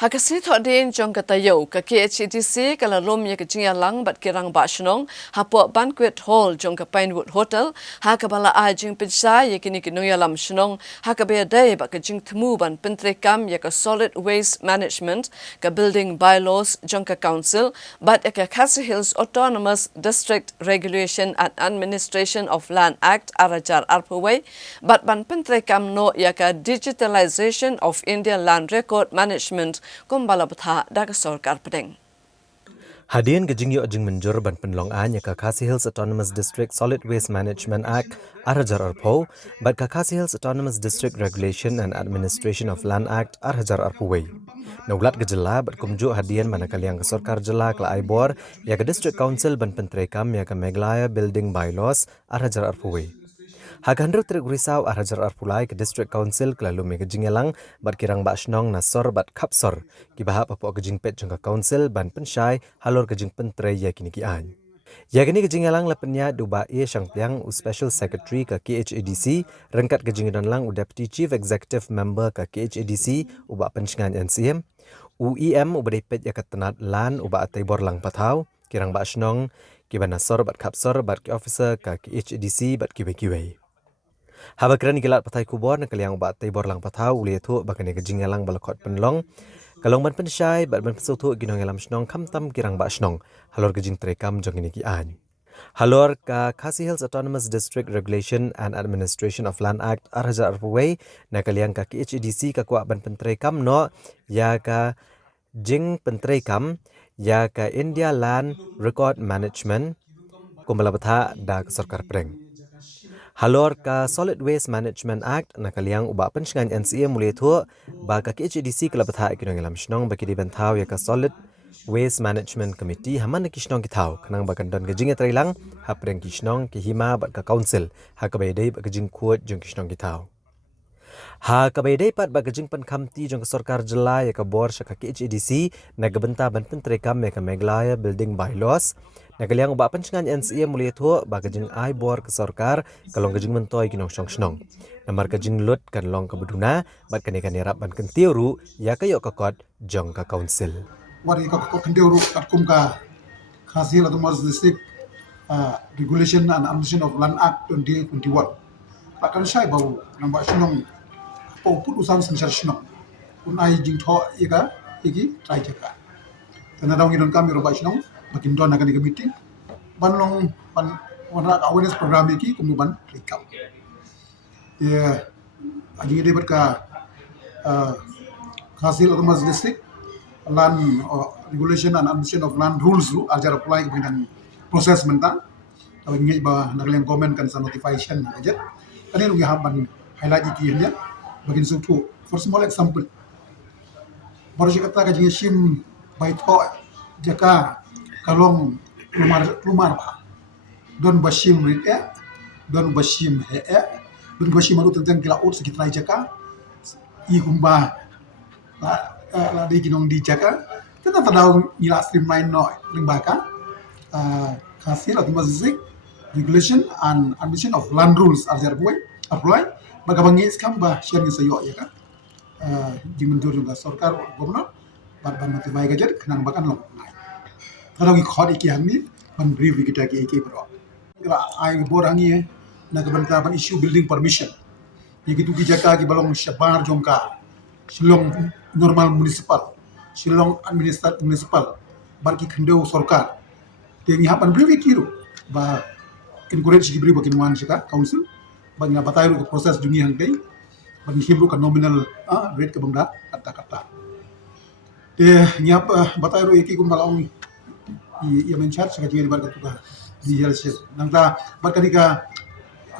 Hakasi thodin jong katayo ka KHDC kala rom ya kajinga lang bat kirang bashnong hapo banquet hall jong ka Pinewood Hotel hakabala ajing pizza ya kini kinuya lam shnong hakabe day ba kajing tmu ban pentrekam ya ka solid waste management ka building bylaws jong ka council bat ka Khasi Hills Autonomous District Regulation and Administration of Land Act arajar arpaway bat ban pentrekam no ya ka digitalization of India land record management kumbala betha daga sorkar pedeng. Hadian gejingyo ajing menjur ban penlong anya ka Khasi Hills Autonomous District Solid Waste Management Act arajar arpo bat ka Khasi Hills Autonomous District Regulation and Administration of Land Act arajar arpuway. Naglat gejela bat kumju hadian manakaliang ka sorkar jela kla aibor ya ka District Council ban pentrekam ya ka Meglaya Building Bylaws arajar arpuway. Hagandro trik risau arajar arpulai ke District Council kelalu mega jingelang bat kirang basnong nasor bat kapsor kibahap apa kejing pet jangka council ban pensyai halor kejing pentre ya kini kian. Ya kini kejingelang lepenya duba e syangpiang special secretary ke KHADC rengkat kejingedan lang deputy chief executive member ke KHADC uba pencengan NCM UEM uba depet ya ketenat lan uba ataibor lang patau kirang basnong kibana nasor bat kapsor bat ki officer ke KHADC bat kiwe-kiwe. Haba kerani gelat patai kubor na kaliang bat tibor lang patau uli tu bakane kejing elang balakot penlong kalong ban pensyai bat ban pesutu ginong elam snong kamtam kirang ba snong halor kejing trekam jong ini ki an halor ka Khasi Hills Autonomous District Regulation and Administration of Land Act araja arpuway na kaliang ka KHADC ka kwa ban pentrekam no ya ka jing pentrekam ya ka India Land Record Management kumbala batha da sarkar preng. Halor ka Solid Waste Management Act na kaliang uba pencengan NCA mulai tu ba ka KHADC kala batha ikinong ilam shnong baki di bentau ya ka Solid Waste Management Committee haman na kishnong kitau kanang bakan don kejing etrilang hapreng kishnong kihima bat ka council ha kabaydai ba kejing kuat jong kishnong kitau. Ha kabaydai pat ba kejing penkamti jong ka sorkar jela ya ka bor sya ka KHADC na gabenta ban pentrekam ya ka Meglaya Building Bylaws na kaliang uba pencengan NCA mulai tu ba kejing ai bor ka sorkar kalong kejing mentoy kinong syong snong namar kejing lut kan long ka beduna bat kanikan yarap ban kentiuru ya ka yok ka kot jong ka council. Wari ka kentiuru kat kum ka Khasi Hills Autonomous District Regulation and Administration of Land Act 2021. Akan syai bau nambah snong pau put usang semesar snong un ai jing tho ika iki trai jaka tana daung idon kami roba snong makin don akan di meeting ban long ban wana awareness program iki kum ban rekam ya aji de berka Khasi Hills Autonomous District Land Regulation and Administration of Land Rules ru ajar apply dengan proses mentang tahu ingat bah nakaliang komen kan sa notification aja kan ini haban highlight iki ya bagin sutu for small example baru saya kata kajian sim by tho jaka kalong lumar ba don bashim rit don bashim don bashim maru tentang kila ut sekitar jaka i kumba la di ginong di jaka tena tadau nila streamline no limbaka Khasi Hills Autonomous District Regulation and Administration of Land Rules ajar boy apply bagabangi skam ba sian ni sayo ya kan jimendur juga sorkar gubernur bat ban notify gajet kenang bakan long kalau ki khod iki hamni ban brief kita ki iki bro kala ai borangi na gaban ka ban issue building permission yigitu ki jaka ki balong shabar jongka Shillong normal municipal Shillong administratif municipal barki khendeu sorkar tengi hapan brief kiru ba encourage ki brief bakin wan sika council bangga batayru ke proses dunia hangkai bagi hibru kan nominal rate ke bangda kata-kata nyap batayru iki kum balong ia mencharge ka jeri barka tuka di helse nangta barkanika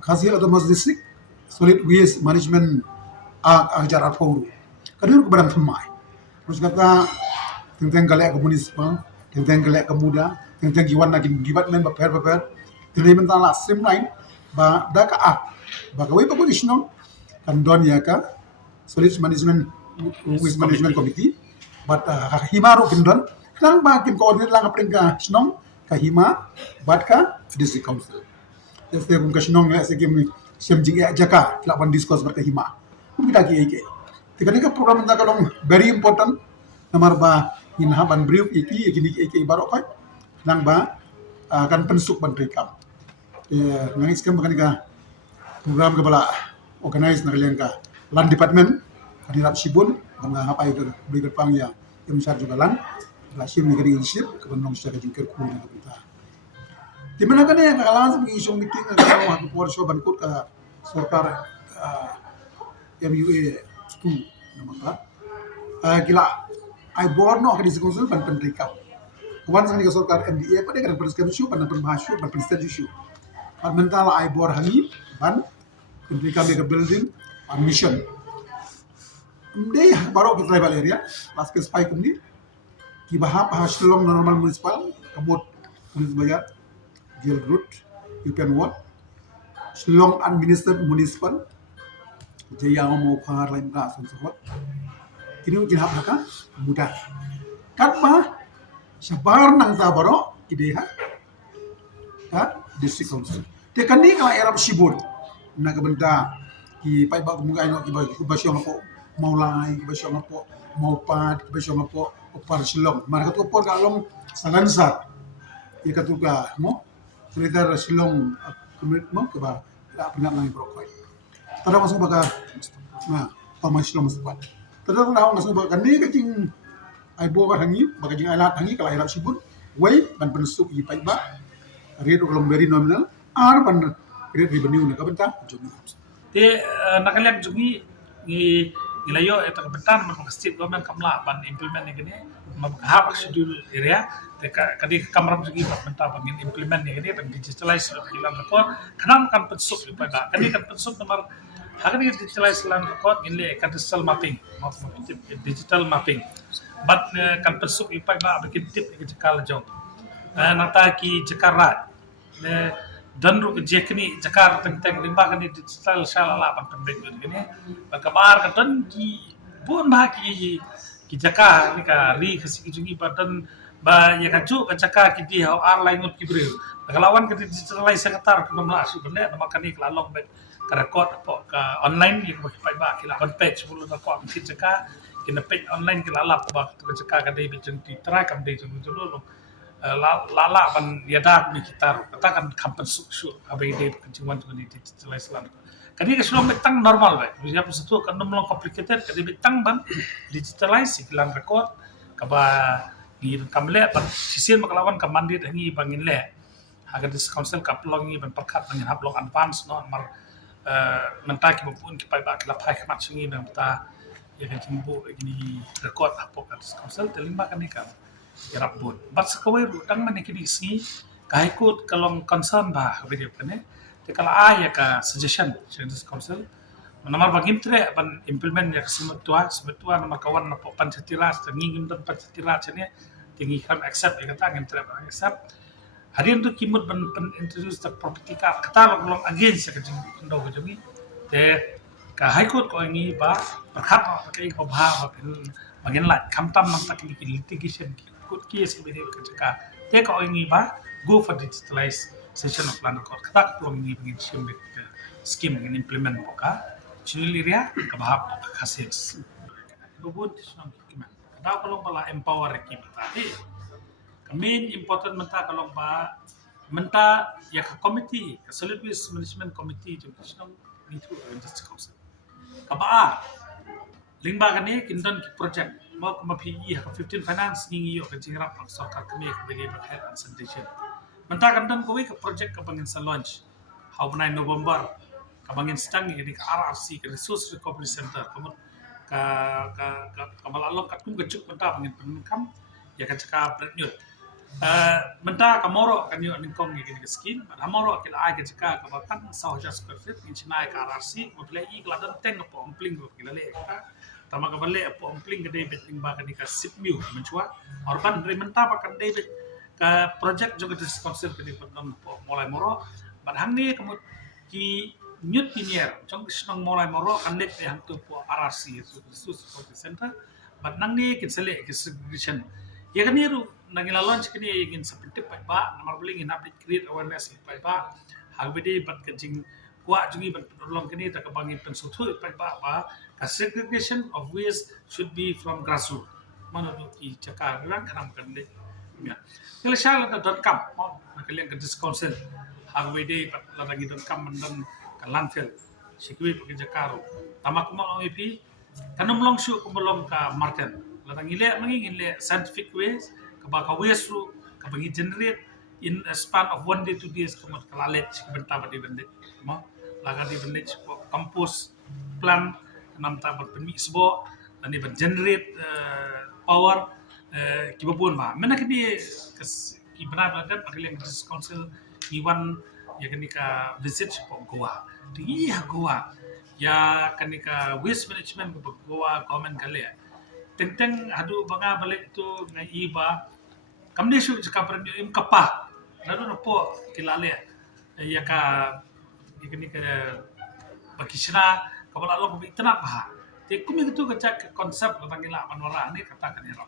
Khasi Hills Autonomous District Solid Waste Management ajar aporu kadir ke barang themai terus kata tentang galak ke municipal tentang galak ke muda tentang giwan lagi gibat men baper terlibat dalam streamline ba da ka baka way pagodisno kan don ya ka Solid Waste Management Committee but himaru kindon kang bakin koordinat lang apring ka snong ka hima bat ka district council este kum ka snong ya sekim semjing ya jaka lawan discuss ber ka hima kum kita ki ike tikani ka program ta kalong very important Namar ba in haban brief iki barok kai nang ba kan pensuk ban rekam. Nangis kan bakan ka program ka bala organize na kalian ka land department kadirap sibun mga hapai ka bigger pang ya yung sar juga lan la sim ni kadi sip ka banong sa ka jingker ku na kita. Di mana kan yang kalahan sa isong meeting na kawo ha por so ban kut ka sarkar MUA 2 naman ba. Gila ay borno ka di sa konsul ban penrikap. Wan sang ni ka sarkar MDA pa de kan prescribe issue ban penbahasyu ban prescribe issue. Mental ay bor hangi ban penrikap ka building mission. Hindi, baru kita tribal area, pas ke spy kumni, kibahap hasilong normal municipal, kabut pulis bayar, jail route, European ward, silong administered municipal, jaya mau par lain gas dan sebagainya. Kini mungkin haka mudah. Kan mah sabar nang tabaro ide ha district council. Tekan ni kalau era sibun, na kabenta ki pai ba kumugai no ki ba kubasyon ako maulai kubasyon ako maupat kubasyon ako opar silong mara katu opar kalong sangansar ya katu ka mo sekitar silong kumit mo ke ba la pinat nang brokoi tada masuk baga na pamai silong sepat tada na masuk baga ni kacing ai bo ka hangi baga jing alat hangi kala irap sibun wei ban pensuk i pai ba rate kolong very nominal ar ban rate revenue na kabenta jomi te nakalian jungi ni ilayo eta kebetan man state government kamla ban implement ni gini mabahap schedule area te kadi kamram jungi benta ban implement ni gini ban digitalize hilang report kanam kan pensuk pada kadi kan pensuk nomor hakani digitalize hilang report inle cadastral mapping digital mapping but kan pensuk pada bikin tip ke jakal jong nata ki jakarat dan ru jekni jakar tentang limba kan digital shalala ban pembek gini bakabar ka dan ki bun ba ki jakar ni ka ri khasi jungi badan ba ya ka ju ka jakar ki di hau ar lain ki bre kalawan ka digitalize sekitar ka namla asu bende nama kan ni lalong bet ka record apa ka online yang bagi pai ba ki lawan page bulu na ko ki jakar kina page online ki lalap ba ka jakar ka dei bijeng ti try kam dei julu lala ban yada ni kita katakan kampen su abai de kencingwan tu ni digitalize lan kadi ke selom betang normal ba bisa satu kan nomor complicated kadi betang ban digitalize iklan record kaba ni kamle ban sisir makalawan kamandi hangi bangin le agar dis council kaplong ni ban perkat bangin hablong advance no mar mentaki mapun ki pai ba kala pai kamat sungi dan ta ya kan cimbu ini record apa kan dis council telimba kan ni kan yarap bun bat sakawai rutang man kini si kahikut kalong concern ba video kane te kala aya ka suggestion this council namar bagim tre ban implement ya semetua nama kawan na pancatiras ngingin dan pancatiras ne tingi kam accept ya kata ngin tre accept hari itu kimut ban introduce the property ka kata long against ya kajing ndo kajungi te ka haikut ko ini ba berkat pakai ko ba bagin la kamtam nang takni litigation good case ini kerja te ko ini ba go for digitalization of land record kata ko ini begin scheme ingin implement boka chiliria ka bahap hasil bubut senang kiman kada kalau bala empower kita tadi kami important menta kalau ba menta ya ka committee ka solid waste management committee jung senang itu just council ka ba lingba kani kindan ki project mau kemapi 15 finance ngingi yo ka jingrap ang sarkar kami bagi head and sanitation menta kandan ko ke project ka bangin sa launch how 9 November ka bangin stang ni ka RRC ka resource recovery center kamu ka malalong ka kum gacuk menta bangin penkam ya ka caka brand menta ka moro kan yo ningkong ni ka skin amoro kila ai ka caka ka batang sa hoja square feet ni chinai ka RRC mo play igladan teng po ampling ko kila le tama ka bale po ampling ka David limba ka ni ka sipmiu menchua orban rementa pa kan David ka project juga dis council ka ni padon po mulai moro badhang ni kamu ki nyut pinier chong snong mulai moro kan lek hang tu po RRC resource center badnang ni kin sele ki segregation ya kan ni ru nangila launch kini ingin seperti pa nomor beli ingin update create awareness pa hagbede bat kajing wa jungi ban pedolong kini tak bangin pensutu pa ka segregation of waste should be from grassroots mana tu ki cakar orang kan kan deh ya kalau saya ada don kam mau nakalian ke council hagwe deh lagi don kam dan ke landfill sikwi pakai jakaro tamak mau ipi kanum long shu kumulong ka martin latang ile mangi ile scientific ways ka ba ka ways ru ka bagi generate in a span of 1 day 2 days kamat kalalet benta ba di bende ma laga di bende compost plant nam ta bat permi sbo dan di generate power kibabun ma mena kini ki benar benar pakai council iwan ya kini ka visit po goa di goa ya kanika waste management ko goa government kale tenteng adu banga balik itu ngai iba kamne shu ka premi im kapa lalu no po kilale ya ka ikani ka bakisna kabala lo ko itna pa te kumi gitu ka konsep ko tangila manora ni kata kan ero